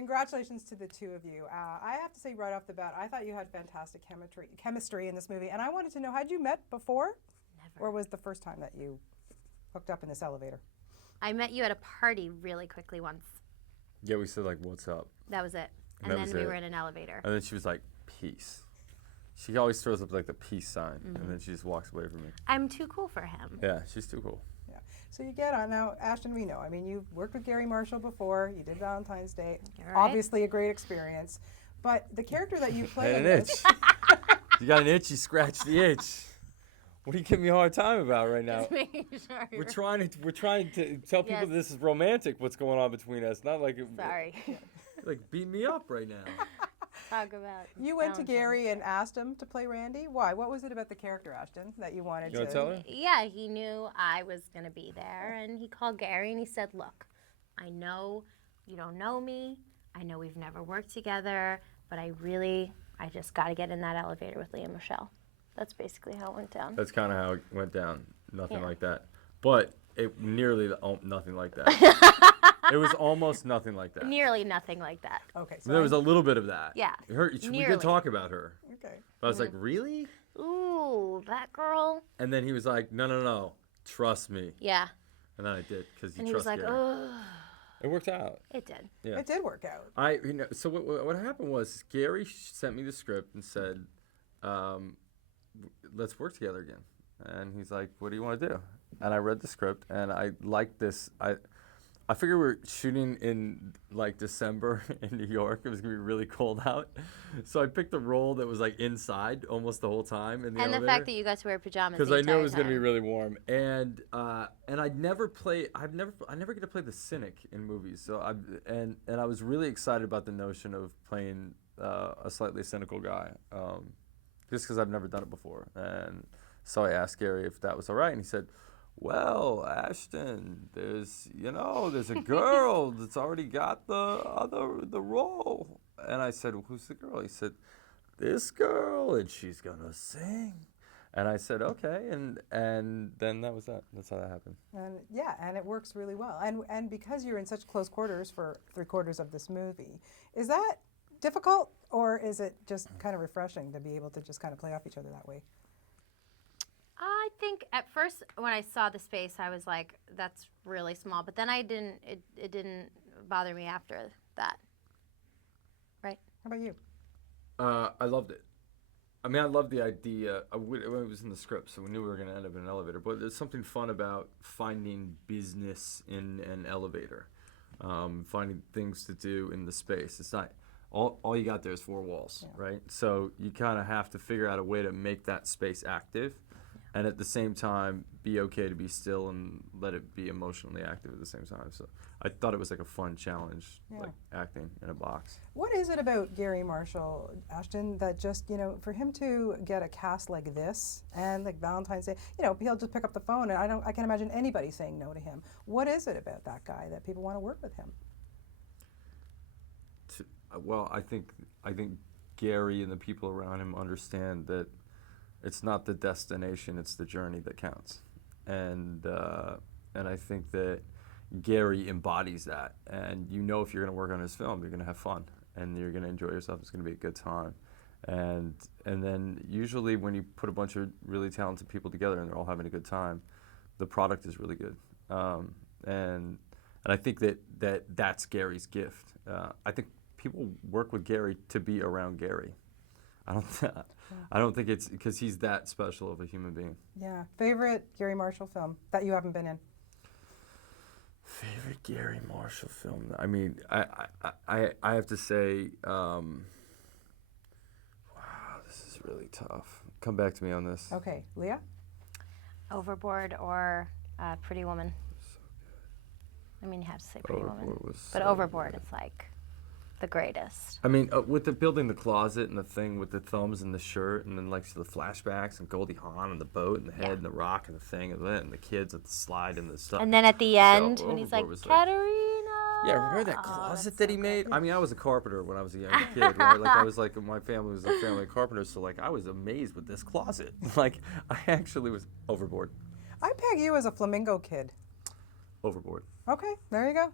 congratulations to the two of you. I have to say right off the bat, I thought you had fantastic chemistry in this movie, and I wanted to know, had you met before? Never. Or was the first time that you hooked up in this elevator? I met you at a party really quickly once. Yeah, we said, like, what's up? That was it. And And then we were in an elevator. And then she was like, peace. She always throws up, like, the peace sign, and then she just walks away from me. I'm too cool for him. Yeah, she's too cool. Yeah. So you get on. Now, Ashton, we know. I mean, you've worked with Garry Marshall before. You did Valentine's Day. Right. Obviously a great experience. But the character that you play in And an this... itch. You got an itch, you scratch the itch. What are you giving me a hard time about right now? Just making sure. We're trying to tell people Yes. this is romantic, what's going on between us. Not like, Sorry. like beat me up right now. Talk about. You went to Valentine's Garry Day. and asked him to play Randy. Why? What was it about the character, Ashton, that you wanted You want to... to tell her? Yeah, he knew I was going to be there, and he called Garry and he said, look, I know you don't know me. I know we've never worked together, but I just got to get in that elevator with Lea Michele. That's basically how it went down. That's kind of how it went down. Nothing Yeah. like that. But it nearly nothing like that. It was almost nothing like that. Nearly nothing like that. Okay, so There was a little bit of that. Yeah, We nearly. did talk about her. Okay. But I was like, really? Ooh, that girl. And then he was like, no, trust me. Yeah. And then I did, because And you he was trust like, Garry. oh. It worked out. It did. Yeah. It did work out. So what happened was Garry sent me the script and said, let's work together again. And he's like, what do you want to do? And I read the script, and I liked this. I figured we were shooting in like December in New York. It was gonna be really cold out, so I picked a role that was like inside almost the whole time in the And elevator. the fact that you got to wear pajamas. Because the I knew it entire was going to be time. really warm, and I never get to play the cynic in movies. So I was really excited about the notion of playing a slightly cynical guy, just because I've never done it before. And so I asked Garry if that was all right, and he said, "Well, Ashton, there's a girl that's already got the role." And I said, well, "Who's the girl?" He said, "This girl, and she's gonna sing." And I said, "Okay," and then that was that. That's how that happened. And yeah, and it works really well. And because you're in such close quarters for 3/4 of this movie, is that difficult, or is it just kind of refreshing to be able to just kind of play off each other that way? I think at first when I saw the space, I was like, "That's really small," but then I didn't. It didn't bother me after that. Right? How about you? I loved it. I mean, I loved the idea. It was in the script, so we knew we were going to end up in an elevator. But there's something fun about finding business in an elevator, finding things to do in the space. It's not all you got there is 4 walls, right? So you kind of have to figure out a way to make that space active, and at the same time be okay to be still and let it be emotionally active at the same time. So I thought it was like a fun challenge, like acting in a box. What is it about Garry Marshall, Ashton, that just, for him to get a cast like this and like Valentine's Day, he'll just pick up the phone, and I can't imagine anybody saying no to him. What is it about that guy that people want to work with him? Well, I think Garry and the people around him understand that it's not the destination, it's the journey that counts. And I think that Garry embodies that. And if you're going to work on his film, you're going to have fun and you're going to enjoy yourself. It's going to be a good time. And then usually when you put a bunch of really talented people together and they're all having a good time, the product is really good. And I think that's Garry's gift. I think people work with Garry to be around Garry. I don't think it's because he's that special of a human being. Yeah. Favorite Garry Marshall film that you haven't been in? Favorite Garry Marshall film? I mean, I have to say, wow, this is really tough. Come back to me on this. Okay. Lea? Overboard or Pretty Woman. I mean, you have to say Pretty Woman. But so Overboard good. is like the greatest. I mean, with the building the closet and the thing with the thumbs and the shirt and then like the flashbacks and Goldie Hawn and the boat and the head and the rock and the thing and the kids at the slide and the stuff. And then at the end, when he's like, Overboard was Katerina. Yeah, remember that Oh, closet that's that so he made? good. I mean, I was a carpenter when I was a young kid, right? Like, I was like, my family was a family of carpenters, so like, I was amazed with this closet. Like, I actually was overboard. I peg you as a flamingo kid. Overboard. Okay, there you go.